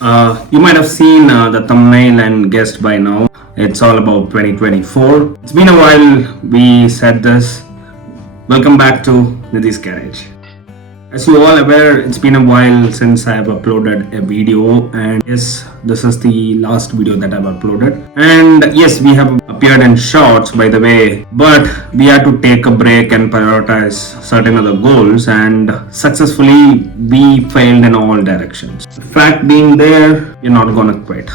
You might have seen the thumbnail and guessed by now. It's all about 2024. It's been a while we said this. Welcome back to Nidhi's Garage. As you all aware, it's been a while since I have uploaded a video, and yes, this is the last video that I've uploaded. And yes, we have appeared in shorts, by the way, but we had to take a break and prioritize certain other goals, and successfully we failed in all directions. The fact being there, we're not gonna quit.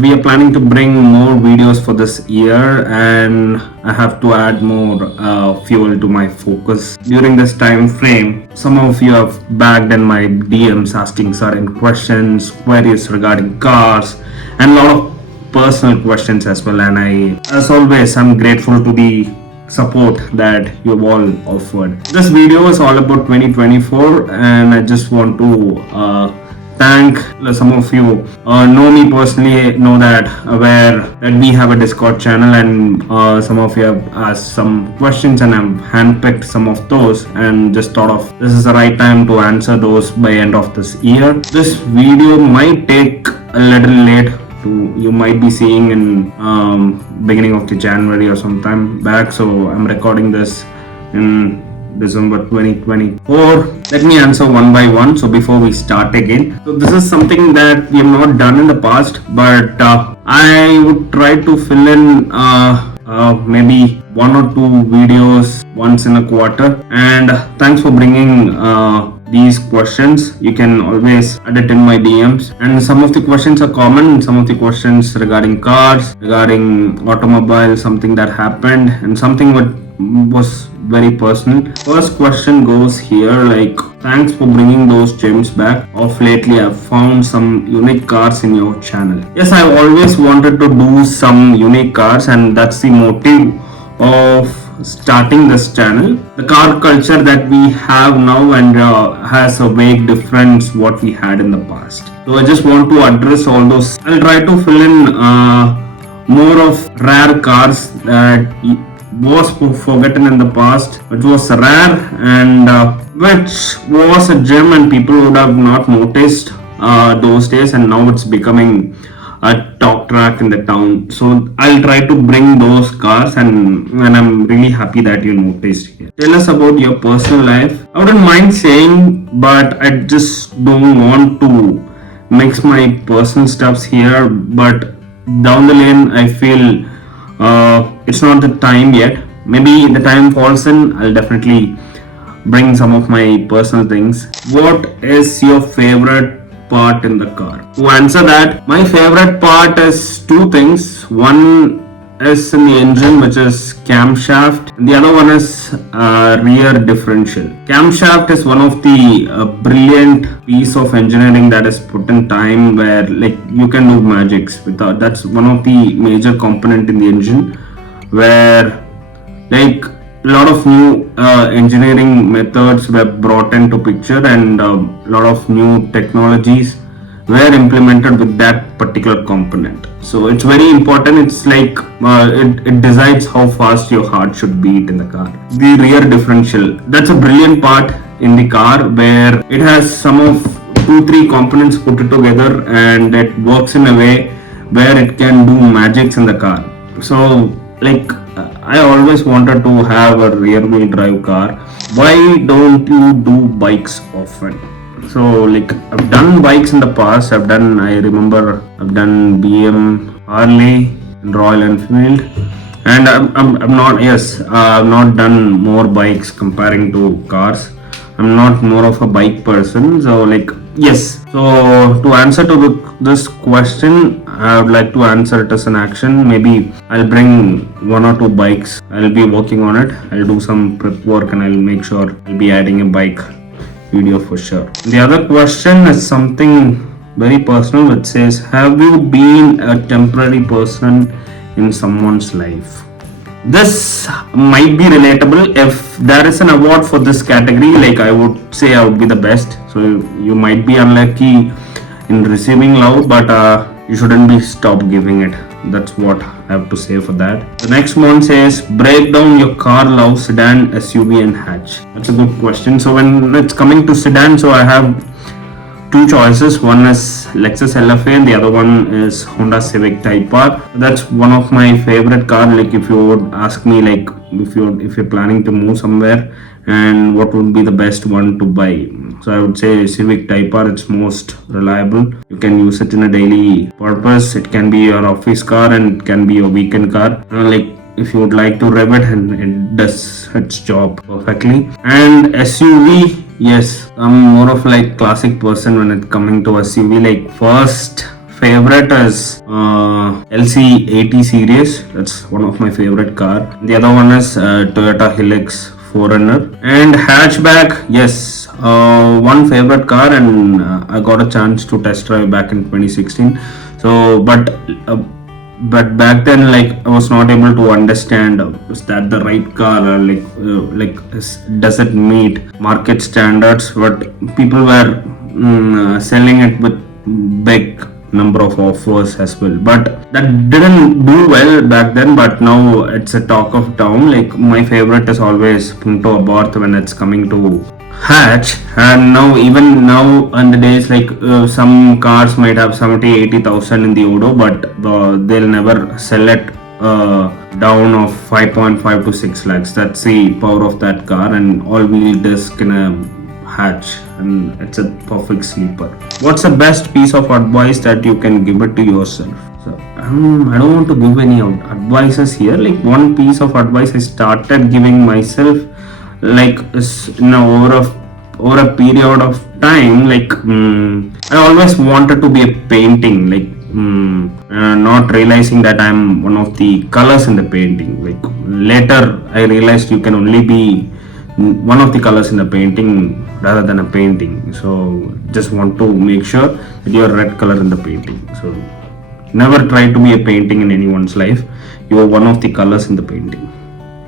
We are planning to bring more videos for this year, and I have to add more fuel to my focus during this time frame. Some of you have bagged in my DMs asking certain questions, queries regarding cars, and a lot of personal questions as well. And as always, I'm grateful to the support that you've all offered. This video is all about 2024, and I just want to thank some of you know me personally, know that aware that we have a Discord channel, and some of you have asked some questions, and I've handpicked some of those and just thought of this is the right time to answer those by end of this year. This video might take a little late to, you might be seeing in beginning of the January or sometime back, so I'm recording this in December 2024. Let me answer one by one. So before we start again, so this is something that we have not done in the past, but I would try to fill in maybe one or two videos once in a quarter. And thanks for bringing these questions. You can always add it in my DMs, and some of the questions are common, some of the questions regarding cars, regarding automobiles, something that happened, and something what was very personal. First question goes here, like, thanks for bringing those gems back. Of lately I've found some unique cars in your channel. Yes, I've always wanted to do some unique cars, and that's the motive of starting this channel. The car culture that we have now and has a vague difference what we had in the past. So I just want to address all those. I'll try to fill in more of rare cars that was forgotten in the past, which was rare and which was a gem and people would have not noticed those days, and now it's becoming a talk track in the town. So I'll try to bring those cars, and I'm really happy that you noticed here. Tell us about your personal life. I wouldn't mind saying, but I just don't want to mix my personal stuffs here, but down the lane I feel it's not the time yet. Maybe the time falls in, I'll definitely bring some of my personal things. What is your favorite part in the car? To answer that, my favorite part is two things. One is in the engine, which is camshaft, and the other one is rear differential. Camshaft is one of the brilliant piece of engineering that is put in time, where like you can do magics without. That's one of the major component in the engine, where like a lot of new engineering methods were brought into picture, and a lot of new technologies were implemented with that particular component. So it's very important. It's like it decides how fast your heart should beat in the car. The rear differential, that's a brilliant part in the car, where it has some of 2-3 components put together, and it works in a way where it can do magics in the car. So like I always wanted to have a rear wheel drive car. Why don't you do bikes often? So like I've done bikes in the past. I remember I've done BM, Harley, Royal Enfield, and I've not done more bikes comparing to cars. I'm not more of a bike person. So like yes. So to answer to this question, I would like to answer it as an action. Maybe I'll bring 1 or 2 bikes. I'll be working on it. I'll do some prep work, and I'll make sure I'll be adding a bike video for sure. The other question is something very personal, which says, have you been a temporary person in someone's life? This might be relatable. If there is an award for this category, like I would say I would be the best. So you might be unlucky in receiving love, but you shouldn't be stopped giving it. That's what I have to say for that. The next one says, break down your car love: sedan, SUV and hatch. That's a good question. So when it's coming to sedan, so I have two choices. One is Lexus LFA and the other one is Honda Civic Type R. That's one of my favorite car. Like if you would ask me, like if you're planning to move somewhere and what would be the best one to buy, so I would say Civic Type R. It's most reliable. You can use it in a daily purpose. It can be your office car and it can be your weekend car. Like if you would like to rev it, and it does its job perfectly. And SUV, yes, I'm more of like classic person when it coming to SUV. Like first favorite is LC80 series. That's one of my favorite car. The other one is Toyota Hilux 4Runner. And hatchback, yes, one favorite car, and I got a chance to test drive back in 2016. So but back then, like I was not able to understand, is that the right car, or does it meet market standards? But people were selling it with big number of offers as well, but that didn't do well back then. But now it's a talk of town. Like my favorite is always Punto Abarth when it's coming to hatch. And now, even now in the days, like some cars might have 70,000-80,000 in the Odo, but they'll never sell it down of 5.5 to 6 lakhs. That's the power of that car, and all wheel disc in a hatch, and it's a perfect sleeper. What's the best piece of advice that you can give it to yourself? So I don't want to give any advices here. Like one piece of advice I started giving myself, like over a period of time, like I always wanted to be a painting, like not realizing that I'm one of the colors in the painting. Like later I realized you can only be one of the colors in the painting rather than a painting. So just want to make sure that you're red color in the painting. So never try to be a painting in anyone's life. You are one of the colors in the painting.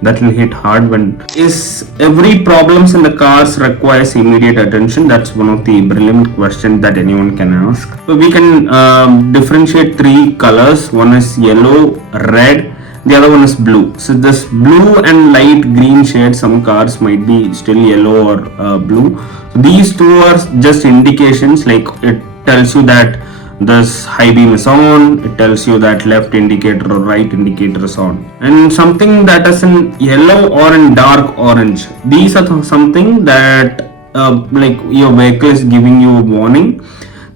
That will hit hard. When is every problems in the cars requires immediate attention? That's one of the brilliant questions that anyone can ask. So we can differentiate three colors. One is yellow, red, the other one is blue. So this blue and light green shade, some cars might be still yellow or blue. So these two are just indications. Like it tells you that this high beam is on, it tells you that left indicator or right indicator is on. And something that is in yellow or in dark orange, these are something that like your vehicle is giving you a warning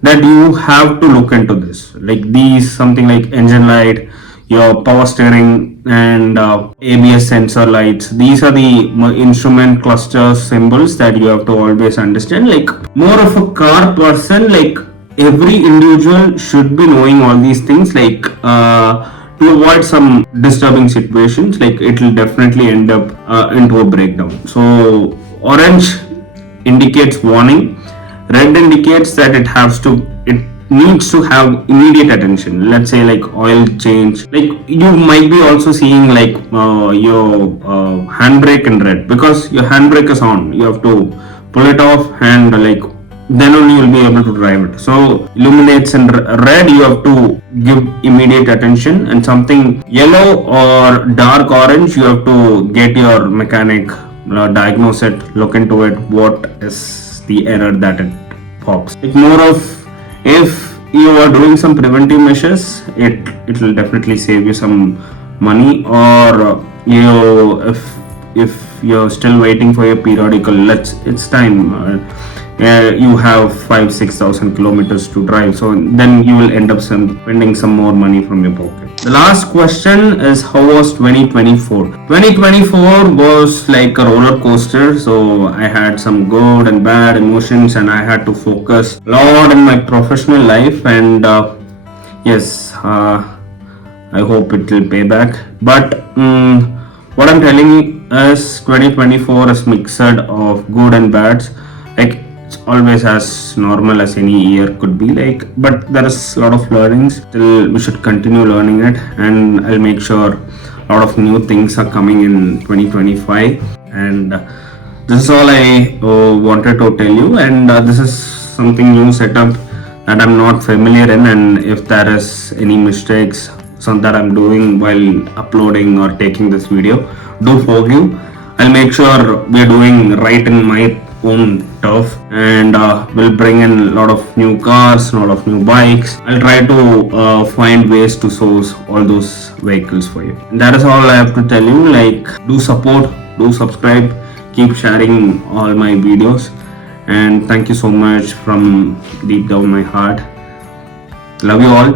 that you have to look into this. Like these, something like engine light, your power steering, and ABS sensor lights. These are the instrument cluster symbols that you have to always understand. Like more of a car person, like every individual should be knowing all these things, like to avoid some disturbing situations. Like it will definitely end up into a breakdown. So orange indicates warning, red indicates that it needs to have immediate attention. Let's say like oil change. Like you might be also seeing like your handbrake in red, because your handbrake is on. You have to pull it off, and like then only you'll be able to drive it. So illuminates in red, you have to give immediate attention. And something yellow or dark orange, you have to get your mechanic, diagnose it, look into it, what is the error that it pops. Like more of, if you are doing some preventive measures, it will definitely save you some money. Or if you're still waiting for your periodical, it's time. You have 5,000-6,000 kilometers to drive, so then you will end up spending some more money from your pocket. The last question is, how was 2024? 2024 was like a roller coaster. So I had some good and bad emotions, and I had to focus a lot in my professional life. And yes, I hope it will pay back. But what I'm telling you is 2024 is mixed of good and bads. Like it's always as normal as any year could be, like, but there is a lot of learnings. Still we should continue learning it, and I'll make sure a lot of new things are coming in 2025. And this is all I wanted to tell you. And this is something new setup that I'm not familiar in, and if there is any mistakes that I'm doing while uploading or taking this video, do forgive. I'll make sure we're doing right in my own turf, and will bring in a lot of new cars, a lot of new bikes. I'll try to find ways to source all those vehicles for you. And that is all I have to tell you. Like, do support, do subscribe, keep sharing all my videos, and thank you so much from deep down my heart. Love you all.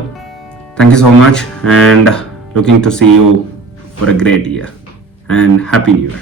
Thank you so much, and looking to see you for a great year, and happy new year.